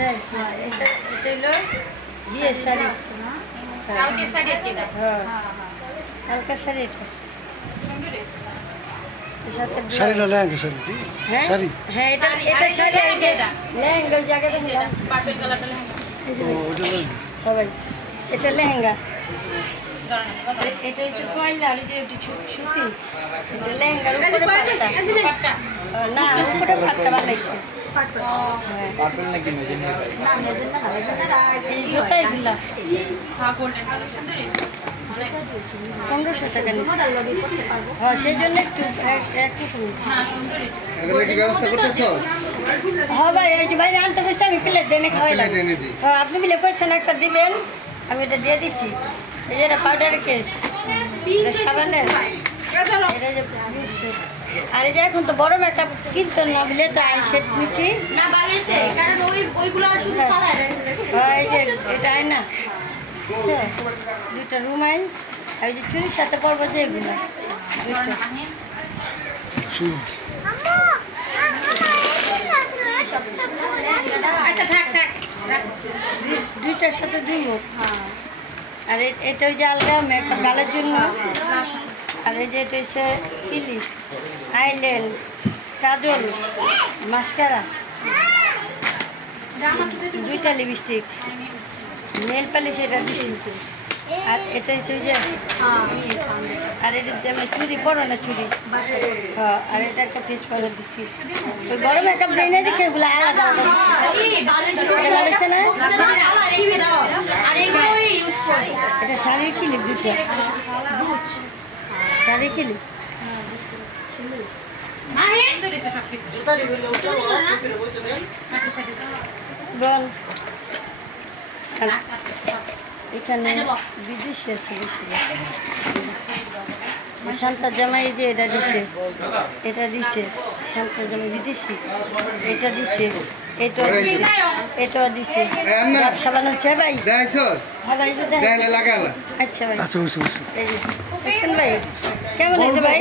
এটা হলো বিয়ের শাড়ি। শাড়ি হ্যাঁ। হ্যাঁ হ্যাঁ। শাড়ি এটা। শাড়ি না লেহেঙ্গা শাড়ি হ্যাঁ। শাড়ি? হ্যাঁ এটা শাড়ি, এটা এটা। লেহেঙ্গা জায়গাটা এটা পার্পল কালারটা লেহেঙ্গা। এটা লেহেঙ্গা। এটা হচ্ছে কয়লা আর লেহেঙ্গার। না হ্যাঁ হ্যাঁ। পনেরোশো টাকা নিচ্ছে হ্যাঁ সেই জন্য একটু একটু। হ্যাঁ, হ্যাঁ ভাই এই যে বাইরে আনতে গেছে আমি প্লেট দেনে খাওয়াইলাম হ্যাঁ আপনি মিলে কইছেন একটা দিবেন আমি এটা দিয়ে দিছি এই যে এটা পাউডারের কেস এটা সাবানের এটা যে আর এই যে এখন তো বড় মেকআপ কিনতে না বলে তো আই সেট নিছি। না, বানিয়েছে, কারণ ওই- ওইগুলো শুধু হ্যাঁ। ফালায় হ্যাঁ এই যে এটা আয়না বুঝছ দুইটা রুম আইন আর এই যে চুরির সাথে পড়ব যে এগুলো। দুইটা। আচ্ছা, থাক, থাক, দুইটার সাথে দুই মোট আর এটা ওই যে আলগা মেকআপ গালের জন্য। আর এই যে এটা হচ্ছে ক্লিপ আইল্যান্ড কাজল, মাস্কারা। দুইটা লিপস্টিক। নেল পালিশ এটা দিছি। আর এটা হচ্ছে যে আর এটা যে আমার চুড়ি বড় না চুড়ি হ্যাঁ আর এটা একটা পিস পরে দিছি। ওই বড় মেকআপ দেয় না দেখে এগুলো আলাদা আলাদা না আর এই দাও। আর এইগুলোই use করি। শাড়ির ক্লিপ দুটো শাড়ি মাহি? সুন্দর হয়েছে সবকিছু। বল আচ্ছা, আচ্ছা। এখানে। বিদেশি আছে বেশি শান্তার জামাই যে এটা দিছে এটা দিছে শান্তার জামাই বিদেশি এটা দিছে এটা দিছে দিছে। ব্যবসা বানাচ্ছে ভাই? হ্যাঁ ভাই আচ্ছা ভাই। আচ্ছা ভাই? কেমন আছে ভাই?